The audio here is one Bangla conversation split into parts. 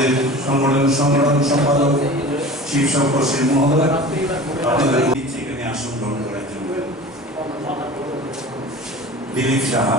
আমাদের সংগঠন সম্পাদক শিব শঙ্কর সেন মহোদয় আপনাদের এখানে আসন গ্রহণ করার জন্য দিলীপ সাহা,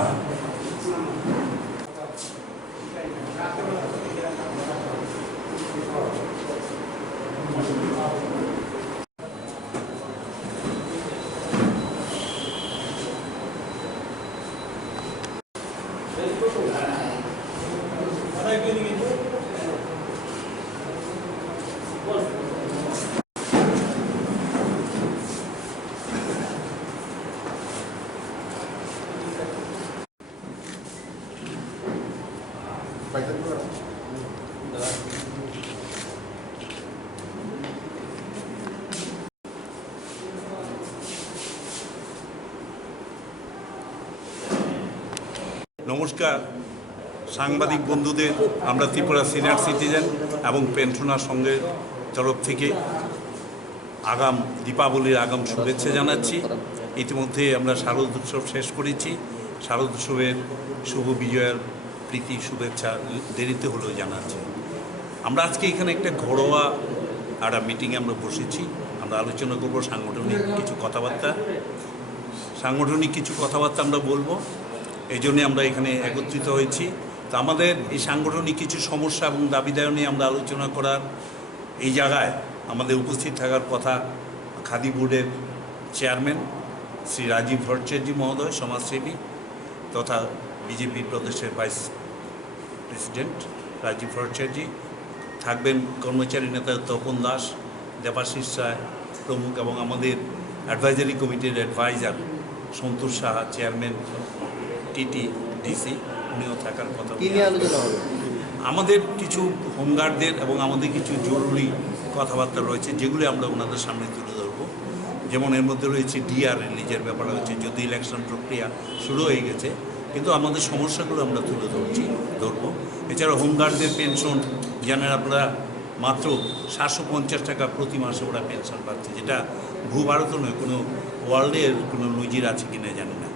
নমস্কার সাংবাদিক বন্ধুদের, আমরা ত্রিপুরা সিনিয়র সিটিজেন এবং পেনশনার সঙ্গের তরফ থেকে আগাম দীপাবলির আগাম শুভেচ্ছা জানাচ্ছি। ইতিমধ্যে আমরা শারদ উৎসব শেষ করেছি। শারদ উৎসবের শুভ বিজয়ের প্রীতি শুভেচ্ছা দেরিতে হলেও জানাচ্ছি। আমরা আজকে এখানে একটা ঘরোয়া একটা মিটিংয়ে আমরা বসেছি। আমরা আলোচনা করব সাংগঠনিক কিছু কথাবার্তা আমরা বলবো। এই জন্যে আমরা এখানে একত্রিত হয়েছি। তো আমাদের এই সাংগঠনিক কিছু সমস্যা এবং দাবি দায় নিয়ে আমরা আলোচনা করার এই জায়গায় আমাদের উপস্থিত থাকার কথা খাদি বোর্ডের চেয়ারম্যান শ্রী রাজীব ভট্টাচার্য মহোদয়, সমাজসেবী তথা বিজেপির প্রদেশের ভাইস প্রেসিডেন্ট রাজীব ভট্টাচার্য থাকবেন, কর্মচারী নেতা তপন দাস, দেবাশিস রায় প্রমুখ, এবং আমাদের অ্যাডভাইজারি কমিটির অ্যাডভাইজার সন্তোষ সাহা, চেয়ারম্যান TTDC, উনিও থাকার কথা। আমাদের কিছু হোমগার্ডদের এবং আমাদের কিছু জরুরি কথাবার্তা রয়েছে যেগুলি আমরা ওনাদের সামনে তুলে ধরবো। যেমন এর মধ্যে রয়েছে ডিআর রিলিজের ব্যাপার রয়েছে, যদি ইলেকশন প্রক্রিয়া শুরু হয়ে গেছে, কিন্তু আমাদের সমস্যাগুলো আমরা তুলে ধরবো। এছাড়া হোমগার্ডদের পেনশন জানেন আপনারা, মাত্র 750 টাকা প্রতি মাসে ওরা পেনশন পাচ্ছে, যেটা ভূভারতও নয়, কোনো ওয়ার্ল্ডের কোনো নজির আছে কিনা জানি না।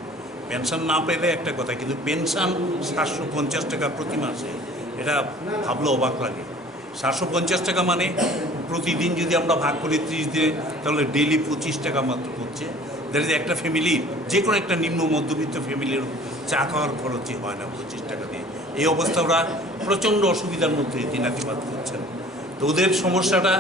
পেনশন না পেলে একটা কথা, কিন্তু পেনশন 750 টাকা প্রতি মাসে, এটা ভাবলে অবাক লাগে। 750 টাকা মানে প্রতিদিন যদি আমরা ভাগ করি 30 দিনে, তাহলে ডেইলি 25 টাকা মাত্র হচ্ছে। দ্যাট ইজ একটা ফ্যামিলির, যে কোনো একটা নিম্ন মধ্যবিত্ত ফ্যামিলির চা খাওয়ার খরচই হয় না 25 টাকা দিয়ে। এই অবস্থা ওরা প্রচণ্ড অসুবিধার মধ্যে দিনাতিপাত করছেন। তো ওদের সমস্যাটা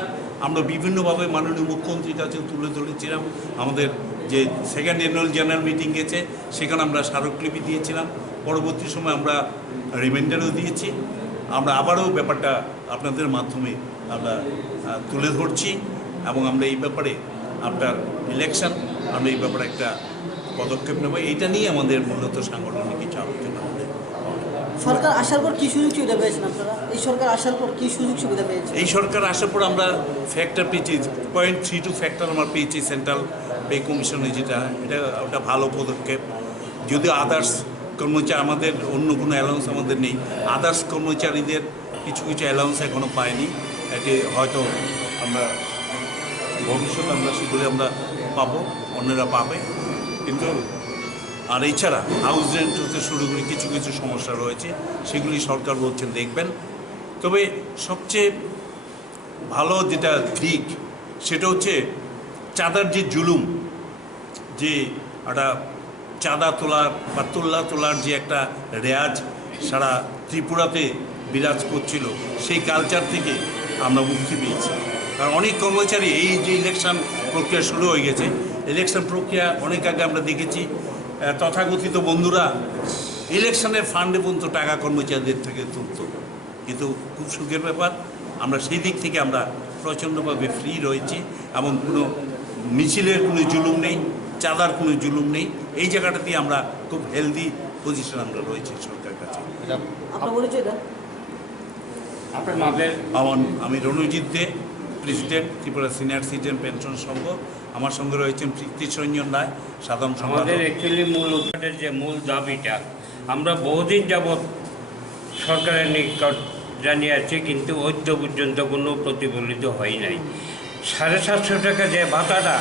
আমরা বিভিন্নভাবে মাননীয় মুখ্যমন্ত্রীর কাছে তুলে ধরেছিলাম। আমাদের যে সেকেন্ড অ্যানুয়াল জেনারেল মিটিং গেছে, সেখানে আমরা স্মারকলিপি দিয়েছিলাম। পরবর্তী সময় আমরা রিমাইন্ডারও দিয়েছি। আমরা আবারও ব্যাপারটা আপনাদের মাধ্যমে আমরা তুলে ধরছি, এবং আমরা এই ব্যাপারে আপনার ইলেকশন, আমরা এই ব্যাপারে একটা পদক্ষেপ নেব। এইটা নিয়ে আমাদের মূলত সাংগঠনিক কিছু আলোচনা হবে। সরকার আসার পর কী সুযোগ সুবিধা পেয়েছেন আপনারা? এই সরকার আসার পর কী সুযোগ সুবিধা পেয়েছেন? এই সরকার আসার পর আমরা ফ্যাক্টর পেয়েছি 0.32 ফ্যাক্টর আমরা পেয়েছি সেন্ট্রাল পে কমিশনে, যেটা ওটা ভালো পদক্ষেপ। যদিও আদার্স কর্মচারী, আমাদের অন্য কোনো অ্যালাউন্স আমাদের নেই, আদার্স কর্মচারীদের কিছু অ্যালাউন্স এখনও পাইনি। এটি হয়তো আমরা ভবিষ্যতে আমরা সেগুলি আমরা পাবো, অন্যরা পাবে। কিন্তু আর এছাড়া হাউস রেন্ট হতে শুরু করে কিছু সমস্যা রয়েছে, সেগুলি সরকার বলছেন দেখবেন। তবে সবচেয়ে ভালো যেটা দিক, সেটা হচ্ছে চাঁদার যে জুলুম, যে একটা চাঁদা তোলার বা তোলার যে একটা রেয়াজ সারা ত্রিপুরাতে বিরাজ করছিল, সেই কালচার থেকে আমরা মুক্তি পেয়েছি। কারণ অনেক কর্মচারী, এই যে ইলেকশন প্রক্রিয়া শুরু হয়ে গেছে, ইলেকশন প্রক্রিয়া অনেক আগে আমরা দেখেছি তথাকথিত বন্ধুরা ইলেকশনের ফান্ডে পর্যন্ত টাকা কর্মচারীদের থেকে তুলত। কিন্তু খুব সুখের ব্যাপার, আমরা সেই দিক থেকে আমরা প্রচণ্ডভাবে ফ্রি রয়েছি, এবং কোনো মিছিলের কোনো জুলুম নেই, চাঁদার কোনো জুলুম নেই। এই জায়গাটাতে আমরা খুব হেলদি পজিশন আমরা রয়েছি সরকার কাছে। আমি Ranjit De, president Tripura senior citizen pension সংঘ। আমার সঙ্গে রয়েছেন প্রীতিরঞ্জন রায়, সাধারণ সম্পাদক। আমাদের অ্যাকচুয়ালি মূল দাবিটা আমরা বহুদিন যাবৎ সরকারের নিকট জানিয়ে আছি, কিন্তু ঐক্য পর্যন্ত কোনো প্রতিফলিত হয় নাই। 750 টাকা যে ভাতাটা,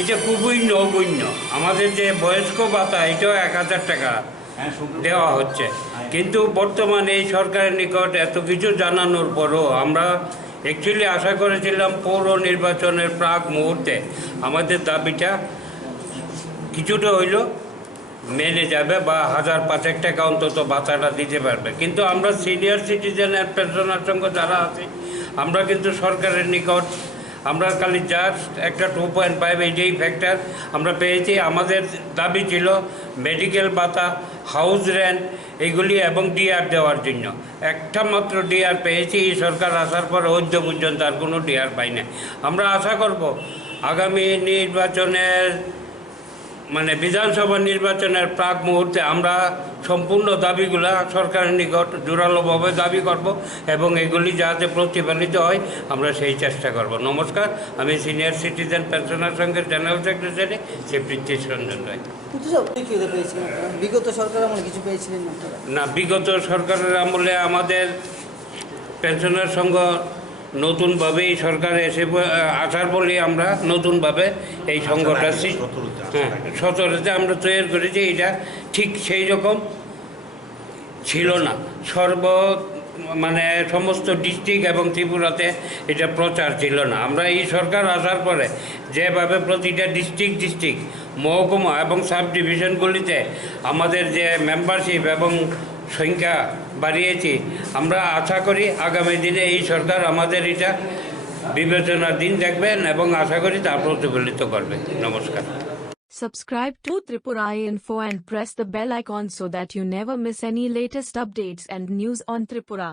এটা খুবই নগণ্য। আমাদের যে বয়স্ক ভাতা, এটাও 1000 টাকা দেওয়া হচ্ছে, কিন্তু বর্তমানে এই সরকারের নিকট এত কিছু জানানোর পরও আমরা অ্যাকচুয়ালি আশা করেছিলাম পৌর নির্বাচনের প্রাক মুহূর্তে আমাদের দাবিটা কিছুটা হইল মেনে যাবে বা 1000-5 টাকা অন্তত ভাতাটা দিতে পারবে। কিন্তু আমরা সিনিয়র সিটিজেনের পেনশনের সঙ্গে যারা আছি আমরা কিন্তু সরকারের নিকট আমরা খালি জাস্ট একটা 2.5 এই ফ্যাক্টর আমরা পেয়েছি। আমাদের দাবি ছিল মেডিকেল ভাতা, হাউস রেন্ট এইগুলি এবং ডিআর দেওয়ার জন্য। একটা মাত্র ডিআর পেয়েছি এই সরকার আসার পর অদ্য পর্যন্ত আর কোনো ডিআর পাই না। আমরা আশা করব আগামী নির্বাচনের মানে বিধানসভা নির্বাচনের প্রাক মুহূর্তে আমরা সম্পূর্ণ দাবিগুলা সরকারের নিকট জোরালোভাবে দাবি করব এবং এগুলি যাতে প্রতিফলিত হয় আমরা সেই চেষ্টা করব। নমস্কার, আমি সিনিয়র সিটিজেন পেনশনার সংঘের জেনারেল সেক্রেটারি শ্রী পৃথ্বীশ রঞ্জন রায়। কি পেয়েছিলেন আপনারা? বিগত সরকার আমলে কিছু পেয়েছিলেন না আপনারা? না, বিগত সরকারের আমলে আমাদের পেনশনার সংঘ নতুনভাবে এই সরকার এসে আসার বলেই আমরা নতুনভাবে এই সংঘটা 17-তে আমরা তৈরি করেছি। এটা ঠিক সেই রকম ছিল না, মানে সমস্ত ডিস্ট্রিক্ট এবং ত্রিপুরাতে এটা প্রচার ছিল না। আমরা এই সরকার আসার পরে যেভাবে প্রতিটা ডিস্ট্রিক্ট মহকুমা এবং সাব ডিভিশনগুলিতে আমাদের যে মেম্বারশিপ এবং সংখ্যা বাড়িয়েছি, আমরা আশা করি আগামী দিনে এই সরকার আমাদের এটা বিবেচনার দিন দেখবেন এবং আশা করি তা প্রতিফলিত করবে। নমস্কার। Subscribe to Tripura Info and press the bell icon so that you never miss any latest updates and news on Tripura.